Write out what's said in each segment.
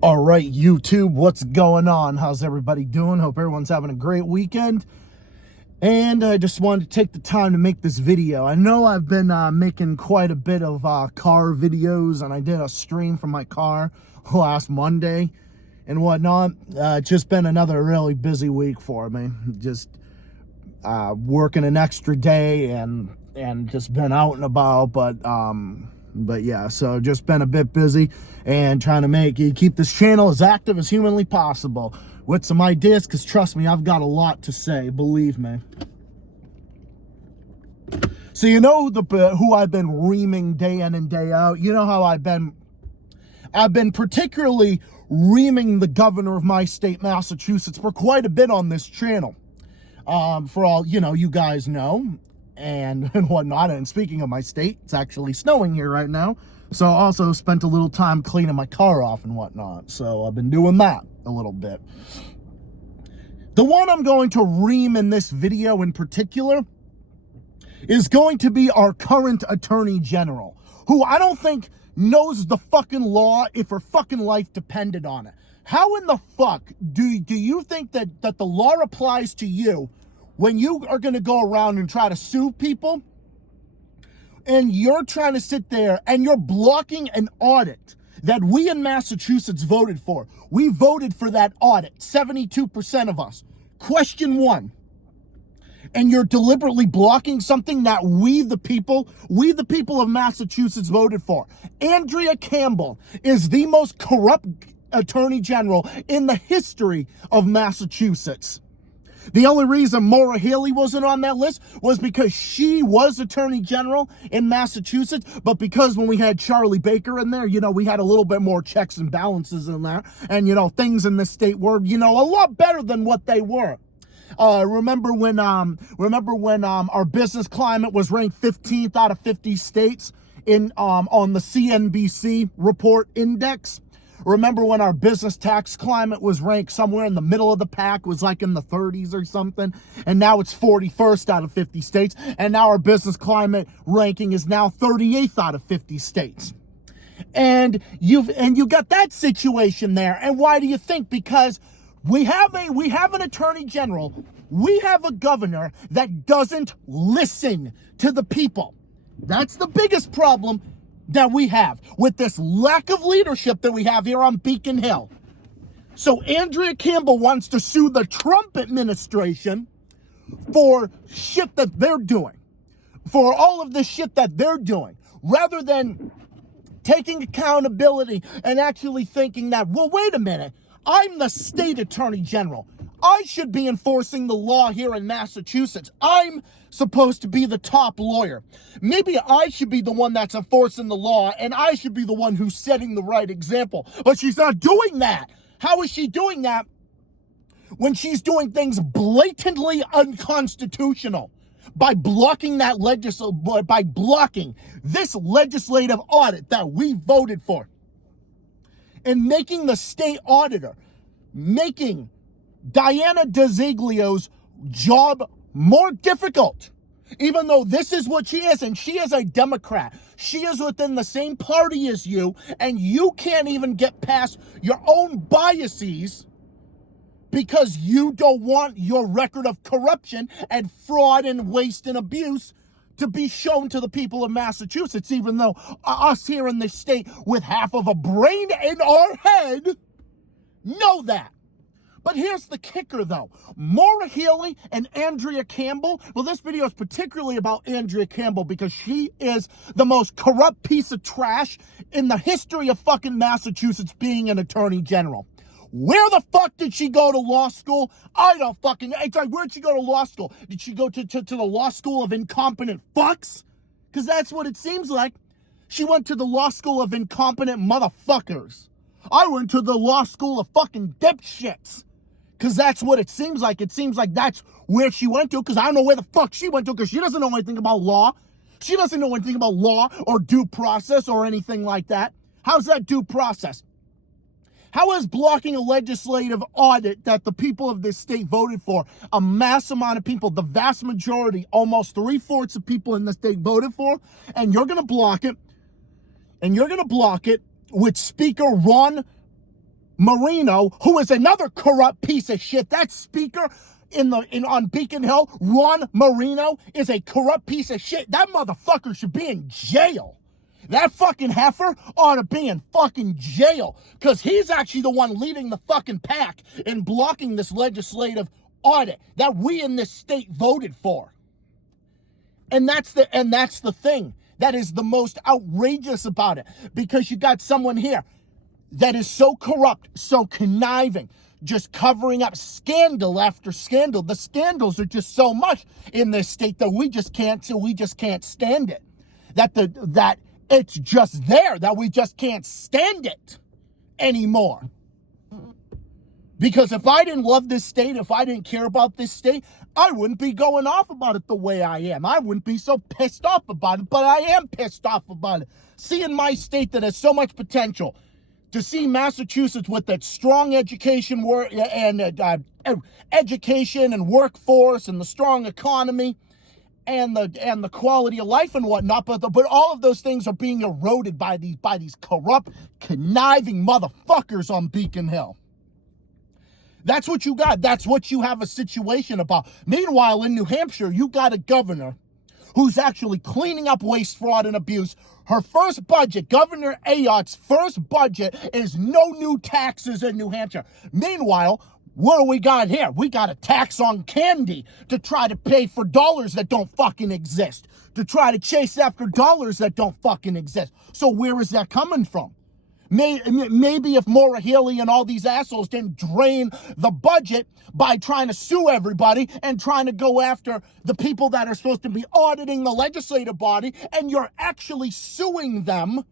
All right, YouTube, what's going on? How's everybody doing? Hope everyone's having a great weekend. And I just wanted to take the time to make this video. I know I've been making quite a bit of car videos, and I did a stream from my car last Monday and whatnot. It's just been another really busy week for me. Just working an extra day and just been out and about, but yeah, so just been a bit busy and trying to keep this channel as active as humanly possible with some ideas, because trust me, I've got a lot to say, believe me. So you know who I've been reaming day in and day out. You know how I've been particularly reaming the governor of my state, Massachusetts, for quite a bit on this channel. For all, you guys know and whatnot. And speaking of my state, it's actually snowing here right now. So I also spent a little time cleaning my car off and whatnot. So I've been doing that a little bit. The one I'm going to ream in this video in particular is going to be our current Attorney General, who I don't think knows the fucking law if her fucking life depended on it. How in the fuck do you think that the law applies to you when you are going to go around and try to sue people, and you're trying to sit there and you're blocking an audit that we in Massachusetts voted for? We voted for that audit, 72% of us. Question one. And you're deliberately blocking something that we the people of Massachusetts voted for. Andrea Campbell is the most corrupt Attorney General in the history of Massachusetts. The only reason Maura Healey wasn't on that list was because she was Attorney General in Massachusetts, but because when we had Charlie Baker in there, we had a little bit more checks and balances in there, and, things in this state were, a lot better than what they were. Remember when our business climate was ranked 15th out of 50 states on the CNBC report index? Remember when our business tax climate was ranked somewhere in the middle of the pack, was like in the 30s or something, and now it's 41st out of 50 states, and now our business climate ranking is now 38th out of 50 states. And you got that situation there. And why do you think? Because we have an Attorney General, we have a governor that doesn't listen to the people. That's the biggest problem that we have with this lack of leadership that we have here on Beacon Hill. So Andrea Campbell wants to sue the Trump administration for shit that they're doing, for all of the shit that they're doing, rather than taking accountability and actually thinking that, well, wait a minute, I'm the state Attorney General. I should be enforcing the law here in Massachusetts. I'm supposed to be the top lawyer. Maybe I should be the one that's enforcing the law, and I should be the one who's setting the right example. But she's not doing that. How is she doing that when she's doing things blatantly unconstitutional? By blocking by blocking this legislative audit that we voted for, and making the state auditor, making Diana DeZiglio's job more difficult, even though this is what she is, and she is a Democrat. She is within the same party as you, and you can't even get past your own biases because you don't want your record of corruption and fraud and waste and abuse to be shown to the people of Massachusetts, even though us here in this state with half of a brain in our head know that. But here's the kicker, though. Maura Healey and Andrea Campbell, well, this video is particularly about Andrea Campbell because she is the most corrupt piece of trash in the history of fucking Massachusetts being an Attorney General. Where the fuck did she go to law school? I don't fucking... It's like, where'd she go to law school? Did she go to the law school of incompetent fucks? Because that's what it seems like. She went to the law school of incompetent motherfuckers. I went to the law school of fucking dipshits. Because that's what it seems like. It seems like that's where she went to, because I don't know where the fuck she went to, because she doesn't know anything about law. She doesn't know anything about law or due process or anything like that. How's that due process? How is blocking a legislative audit that the people of this state voted for, a mass amount of people, the vast majority, almost 3/4 of people in the state voted for, and you're going to block it, with Speaker Ron Marino, who is another corrupt piece of shit. That speaker on Beacon Hill, Ron Marino, is a corrupt piece of shit. That motherfucker should be in jail. That fucking heifer ought to be in fucking jail, because he's actually the one leading the fucking pack in blocking this legislative audit that we in this state voted for. And that's the thing that is the most outrageous about it, because you got someone here that is so corrupt, so conniving, just covering up scandal after scandal. The scandals are just so much in this state that we just can't stand it. That it's just there, that we just can't stand it anymore. Because if I didn't love this state, if I didn't care about this state, I wouldn't be going off about it the way I am. I wouldn't be so pissed off about it, but I am pissed off about it. Seeing my state that has so much potential, to see Massachusetts with that strong education education and workforce and the strong economy and the quality of life and whatnot, but all of those things are being eroded by these corrupt, conniving motherfuckers on Beacon Hill. That's what you got. That's what you have a situation about. Meanwhile, in New Hampshire, you got a governor who's actually cleaning up waste, fraud, and abuse. Her first budget, Governor Ayotte's first budget, is no new taxes in New Hampshire. Meanwhile, what do we got here? We got a tax on candy to try to pay for dollars that don't fucking exist, to try to chase after dollars that don't fucking exist. So where is that coming from? Maybe if Maura Healey and all these assholes didn't drain the budget by trying to sue everybody and trying to go after the people that are supposed to be auditing the legislative body, and you're actually suing them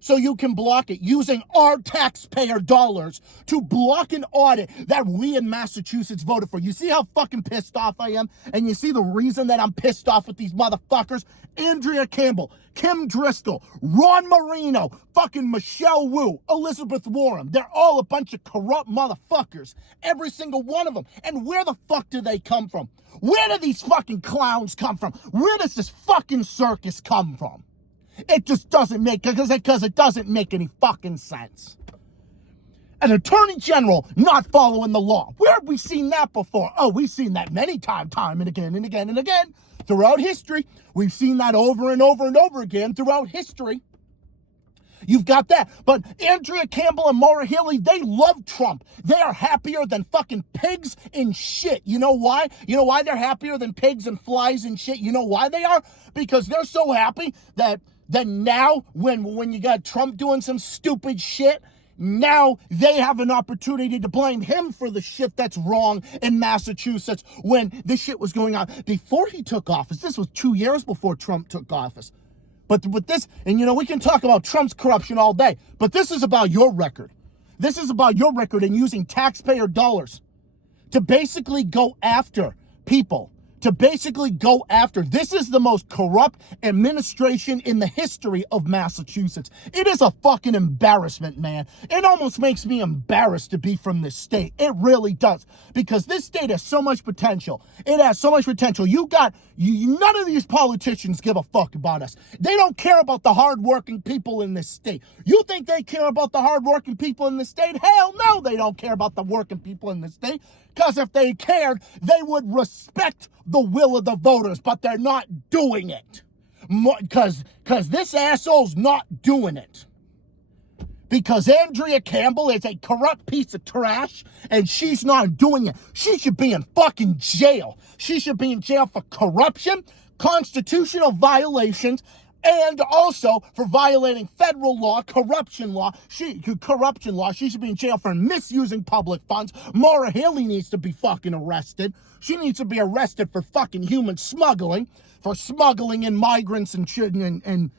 so you can block it, using our taxpayer dollars to block an audit that we in Massachusetts voted for. You see how fucking pissed off I am? And you see the reason that I'm pissed off with these motherfuckers? Andrea Campbell, Kim Driscoll, Ron Marino, fucking Michelle Wu, Elizabeth Warren. They're all a bunch of corrupt motherfuckers. Every single one of them. And where the fuck do they come from? Where do these fucking clowns come from? Where does this fucking circus come from? It just doesn't make, because it doesn't make any fucking sense. An attorney general not following the law. Where have we seen that before? Oh, we've seen that many time and again and again and again throughout history. We've seen that over and over and over again throughout history. You've got that. But Andrea Campbell and Maura Healey, they love Trump. They are happier than fucking pigs in shit. You know why? You know why they're happier than pigs and flies and shit? You know why they are? Because they're so happy that now when you got Trump doing some stupid shit, now they have an opportunity to blame him for the shit that's wrong in Massachusetts when this shit was going on before he took office. This was 2 years before Trump took office. But with this, and we can talk about Trump's corruption all day, but this is about your record. This is about your record in using taxpayer dollars to basically go after people. This is the most corrupt administration in the history of Massachusetts. It is a fucking embarrassment, man. It almost makes me embarrassed to be from this state. It really does. Because this state has so much potential. It has so much potential. None of these politicians give a fuck about us. They don't care about the hardworking people in this state. You think they care about the hardworking people in this state? Hell no, they don't care about the working people in this state. Because if they cared, they would respect the will of the voters, but they're not doing it. Because this asshole's not doing it. Because Andrea Campbell is a corrupt piece of trash, and she's not doing it. She should be in fucking jail. She should be in jail for corruption, constitutional violations, and also for violating federal law, corruption law. She should be in jail for misusing public funds. Maura Healey needs to be fucking arrested. She needs to be arrested for fucking human smuggling, for smuggling in migrants and children and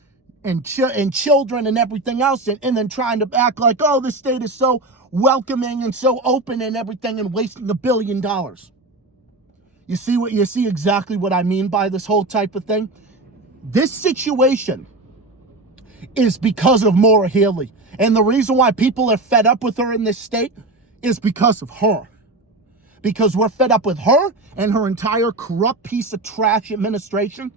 everything else, and then trying to act like, oh, this state is so welcoming and so open and everything, and wasting $1 billion. You see exactly what I mean by this whole type of thing? This situation is because of Maura Healey. And the reason why people are fed up with her in this state is because of her. Because we're fed up with her and her entire corrupt piece of trash administration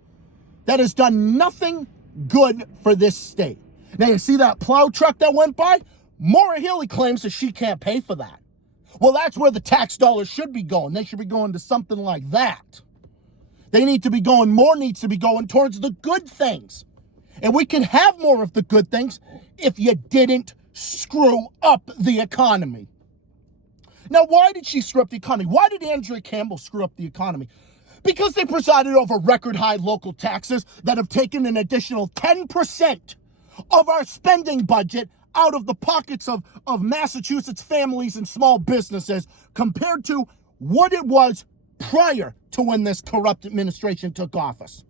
that has done nothing good for this state. Now, you see that plow truck that went by? Maura Healey claims that she can't pay for that. Well, that's where the tax dollars should be going. They should be going to something like that. More needs to be going towards the good things. And we can have more of the good things if you didn't screw up the economy. Now, why did she screw up the economy? Why did Andrea Campbell screw up the economy? Because they presided over record high local taxes that have taken an additional 10% of our spending budget out of the pockets of Massachusetts families and small businesses compared to what it was prior to when this corrupt administration took office.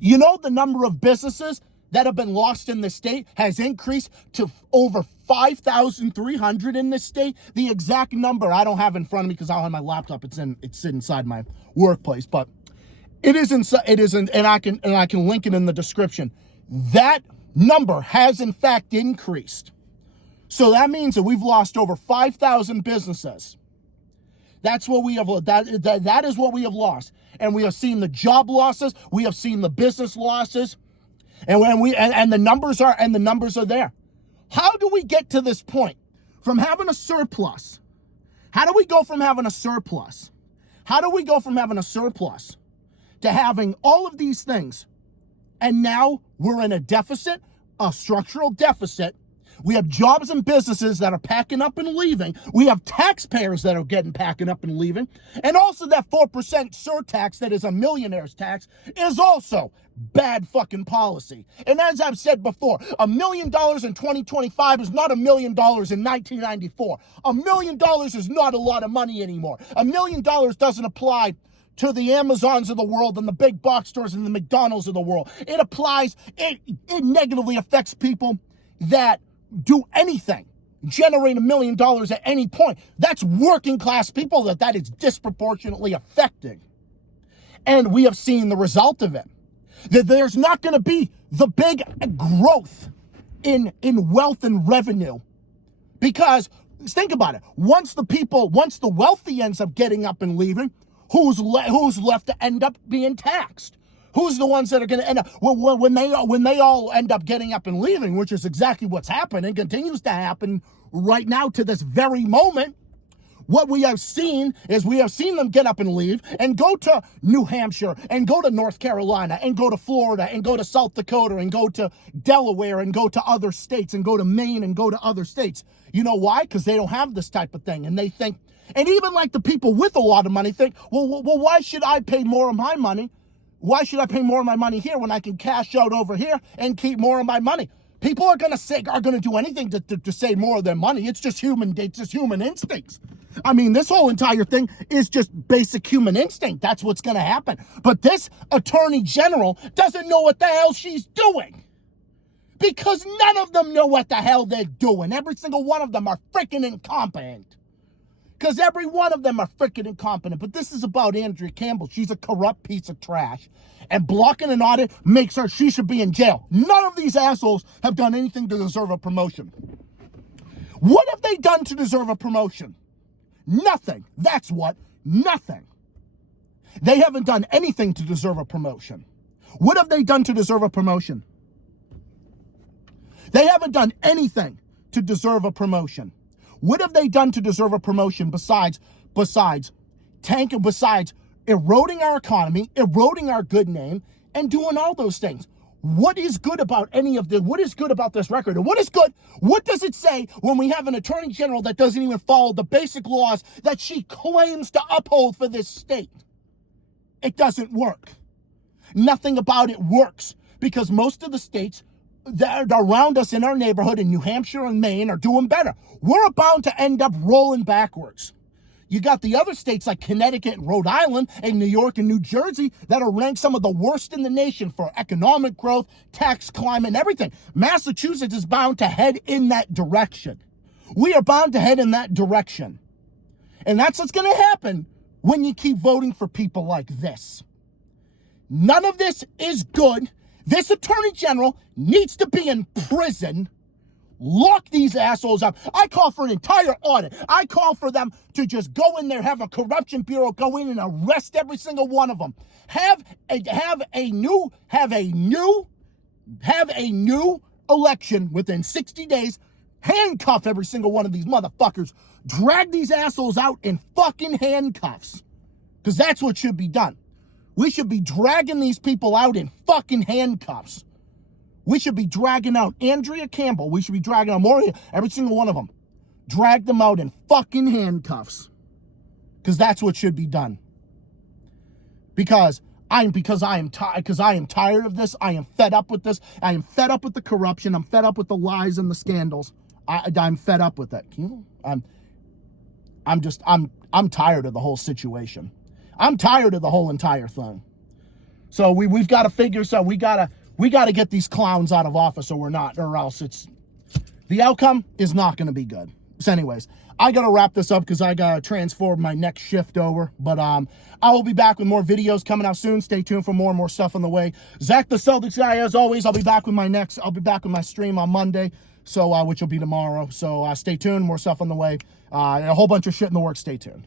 You know, the number of businesses that have been lost in the state has increased to over 5,300 in this state. The exact number I don't have in front of me because I don't have my laptop. It's inside my workplace, but it is inside. It isn't, and I can link it in the description. That number has in fact increased. So that means that we've lost over 5,000 businesses. That's what we have. That is what we have lost, and we have seen the job losses. We have seen the business losses, and the numbers are there. How do we get to this point? From having a surplus, how do we go from having a surplus? How do we go from having a surplus to having all of these things, and now we're in a deficit, a structural deficit? We have jobs and businesses that are packing up and leaving. We have taxpayers that are packing up and leaving. And also that 4% surtax that is a millionaire's tax is also bad fucking policy. And as I've said before, $1 million in 2025 is not $1 million in 1994. $1 million is not a lot of money anymore. $1 million doesn't apply to the Amazons of the world and the big box stores and the McDonald's of the world. It negatively affects people that do anything, generate $1 million at any point. That's working class people that is disproportionately affecting. And we have seen the result of it. That there's not going to be the big growth in wealth and revenue. Because think about it. Once the wealthy ends up getting up and leaving, who's left to end up being taxed? Who's the ones that are going to end up, when they all end up getting up and leaving, which is exactly what's happened and continues to happen right now to this very moment, what we have seen is we have seen them get up and leave and go to New Hampshire and go to North Carolina and go to Florida and go to South Dakota and go to Delaware and go to other states and go to Maine and go to other states. You know why? Because they don't have this type of thing. And they think, and even like the people with a lot of money think, well, why should I pay more of my money? Why should I pay more of my money here when I can cash out over here and keep more of my money? People are going to do anything to save more of their money. It's just human instincts. I mean, this whole entire thing is just basic human instinct. That's what's going to happen. But this attorney general doesn't know what the hell she's doing. Because none of them know what the hell they're doing. Every single one of them are freaking incompetent. Because every one of them are freaking incompetent. But this is about Andrea Campbell. She's a corrupt piece of trash. And blocking an audit makes her, she should be in jail. None of these assholes have done anything to deserve a promotion. What have they done to deserve a promotion? Nothing. That's what. Nothing. They haven't done anything to deserve a promotion. What have they done to deserve a promotion? They haven't done anything to deserve a promotion. What have they done to deserve a promotion besides eroding our economy, eroding our good name, and doing all those things? What is good about what is good about this record? And what is good? What does it say when we have an attorney general that doesn't even follow the basic laws that she claims to uphold for this state? It doesn't work. Nothing about it works because most of the states that are around us in our neighborhood in New Hampshire and Maine are doing better. We're bound to end up rolling backwards. You got the other states like Connecticut and Rhode Island and New York and New Jersey that are ranked some of the worst in the nation for economic growth, tax climate, and everything. Massachusetts is bound to head in that direction. We are bound to head in that direction. And that's what's going to happen when you keep voting for people like this. None of this is good. This attorney general needs to be in prison. Lock these assholes up. I call for an entire audit. I call for them to just go in there, have a corruption bureau go in and arrest every single one of them. Have a new election within 60 days. Handcuff every single one of these motherfuckers. Drag these assholes out in fucking handcuffs. Because that's what should be done. We should be dragging these people out in fucking handcuffs. We should be dragging out Andrea Campbell. We should be dragging out Moria, every single one of them. Drag them out in fucking handcuffs. Because that's what should be done. Because I am tired of this. I am fed up with this. I am fed up with the corruption. I'm fed up with the lies and the scandals. I'm fed up with it. I'm tired of the whole situation. I'm tired of the whole entire thing. So we've got to figure so we gotta get these clowns out of office, or else the outcome is not gonna be good. So anyways, I gotta wrap this up because I gotta transform my next shift over. But I will be back with more videos coming out soon. Stay tuned for more and more stuff on the way. Zach the Celtics guy, as always, I'll be back with my stream on Monday, so which will be tomorrow. So stay tuned, more stuff on the way. A whole bunch of shit in the works. Stay tuned.